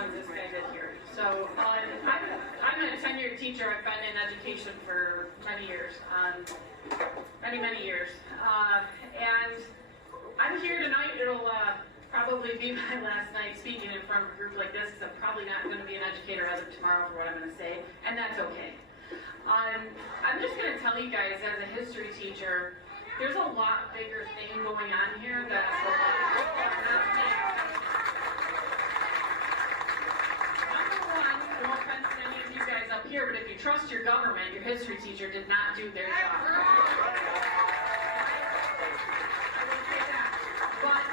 ones this guy did here. So I'm a tenured teacher. I've been in education for many years, many years. And I'm here tonight. It'll probably be my last night speaking in front of a group like this, because I'm probably not going to be an educator as of tomorrow for what I'm going to say, and that's okay. I'm just going to tell you guys, as a history teacher, there's a lot bigger thing going on here that a lot of people are not paying attention to. Number one, no offense to any of you guys up here, but if you trust your government, your history teacher did not do their job. I will say that. But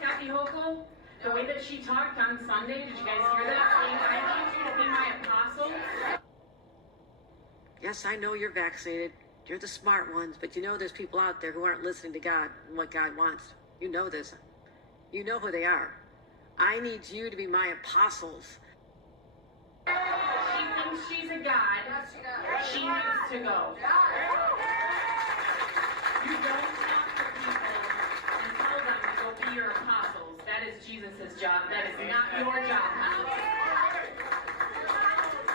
Kathy Hochul, the way that she talked on Sunday, did you guys hear that? Saying, I need you to be my apostle. Yes, I know you're vaccinated. You're the smart ones, but you know there's people out there who aren't listening to God and what God wants. You know this. You know who they are. I need you to be my apostles. She thinks she's a god. She needs to go. You don't talk to people and tell them to go be your apostles. That is Jesus' job. That is not your job, honey.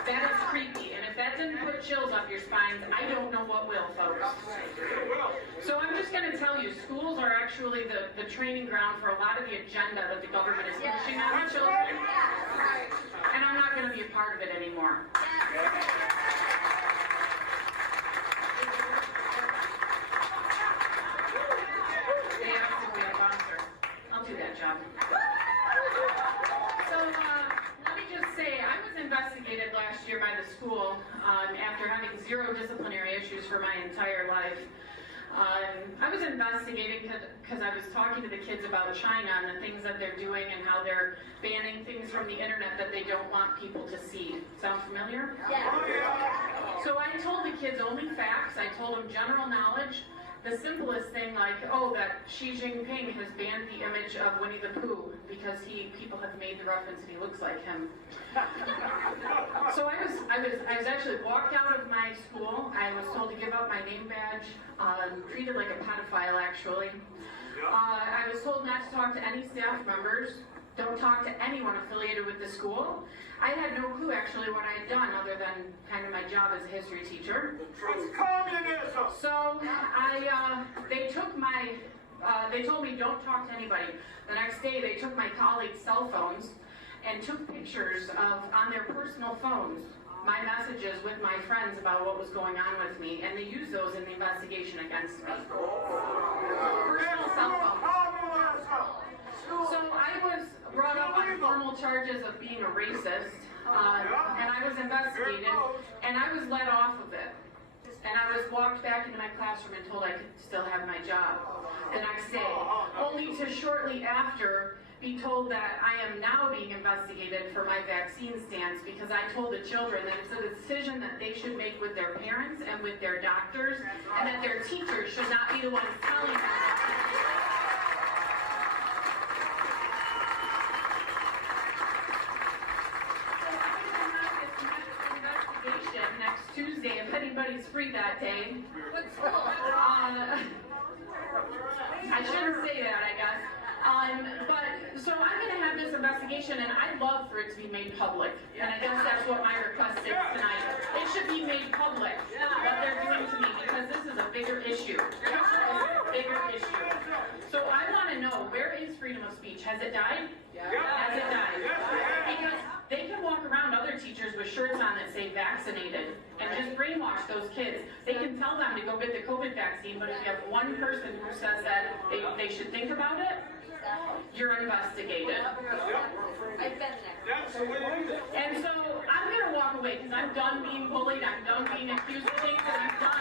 That is creepy, and if that didn't put chills up your spines, I don't know what will, folks. So I'm just going to tell you, schools are actually the training ground for a lot of the agenda that the government is pushing on the children, and I'm not going to be a part of it anymore. They asked if we had a bouncer. I'll do that job. Say, I was investigated last year by the school after having zero disciplinary issues for my entire life. I was investigated because I was talking to the kids about China and the things that they're doing and how they're banning things from the internet that they don't want people to see. Sound familiar? Yeah. So I told the kids only facts. I told them general knowledge. The simplest thing, like, oh, that Xi Jinping has banned the image of Winnie the Pooh because people have made the reference and he looks like him. So I was actually walked out of my school. I was told to give up my name badge, treated like a pedophile, actually. I was told not to talk to any staff members. Don't talk to anyone affiliated with the school. I had no clue actually what I had done other than kind of my job as a history teacher. It's communism! So they told me don't talk to anybody. The next day they took my colleagues' cell phones and took pictures on their personal phones, my messages with my friends about what was going on with me, and they used those in the investigation against me. Personal cell phones. So I was brought up on formal charges of being a racist, and I was investigated, and I was let off of it. And I was walked back into my classroom and told I could still have my job the next day, only to shortly after be told that I am now being investigated for my vaccine stance because I told the children that it's a decision that they should make with their parents and with their doctors, and that their teachers should not be the ones telling them. Next Tuesday, if anybody's free that day. I shouldn't say that, I guess. But so I'm going to have this investigation, and I'd love for it to be made public. And I guess that's what my request is tonight. It should be made public what they're doing to me, because this is a bigger issue. It's a bigger issue. So I want to know, where is freedom of speech? Has it died? Has it died? Because they can walk around other teachers with shirts on that say vaccinated and just brainwash those kids. They can tell them to go get the COVID vaccine, but if you have one person who says that they should think about it, you're investigated. I've been there. And so I'm going to walk away because I'm done being bullied. I'm done being accused of things that I'm done.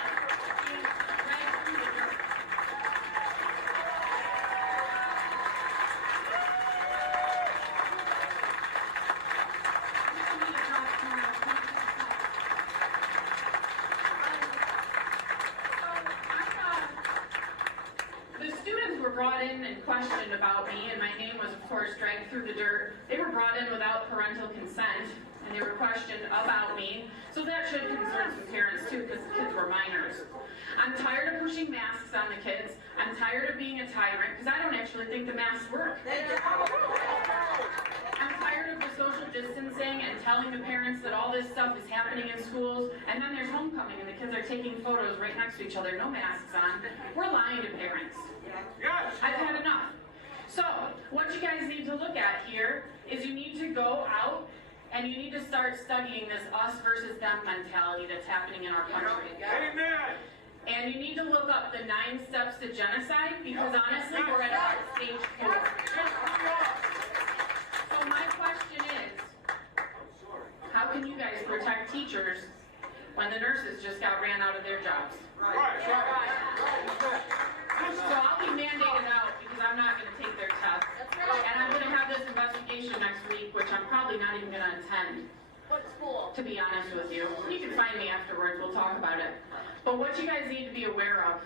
Brought in and questioned about me, and my name was of course dragged through the dirt. They were brought in without parental consent, and they were questioned about me. So that should concern some parents too, because the kids were minors. I'm tired of pushing masks on the kids. I'm tired of being a tyrant, because I don't actually think the masks work. I'm tired of with the social distancing and telling the parents that all this stuff is happening in schools, and then there's homecoming and the kids are taking photos right next to each other, no masks on, we're lying to parents. Yes. I've had enough. So, what you guys need to look at here is you need to go out and you need to start studying this us versus them mentality that's happening in our country. Amen. And you need to look up the 9 steps to genocide, because honestly, we're at about stage 4. So my question is, how can you guys protect teachers when the nurses just got ran out of their jobs? Right. So I'll be mandated out because I'm not gonna take their test. And I'm gonna have this investigation next week, which I'm probably not even gonna attend. What school? To be honest with you. You can find me afterwards, we'll talk about it. But what you guys need to be aware of,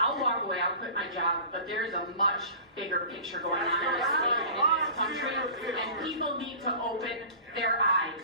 I'll walk away, I'll quit my job, but there's a much bigger picture going on in this state and in this country, and people need to open their eyes.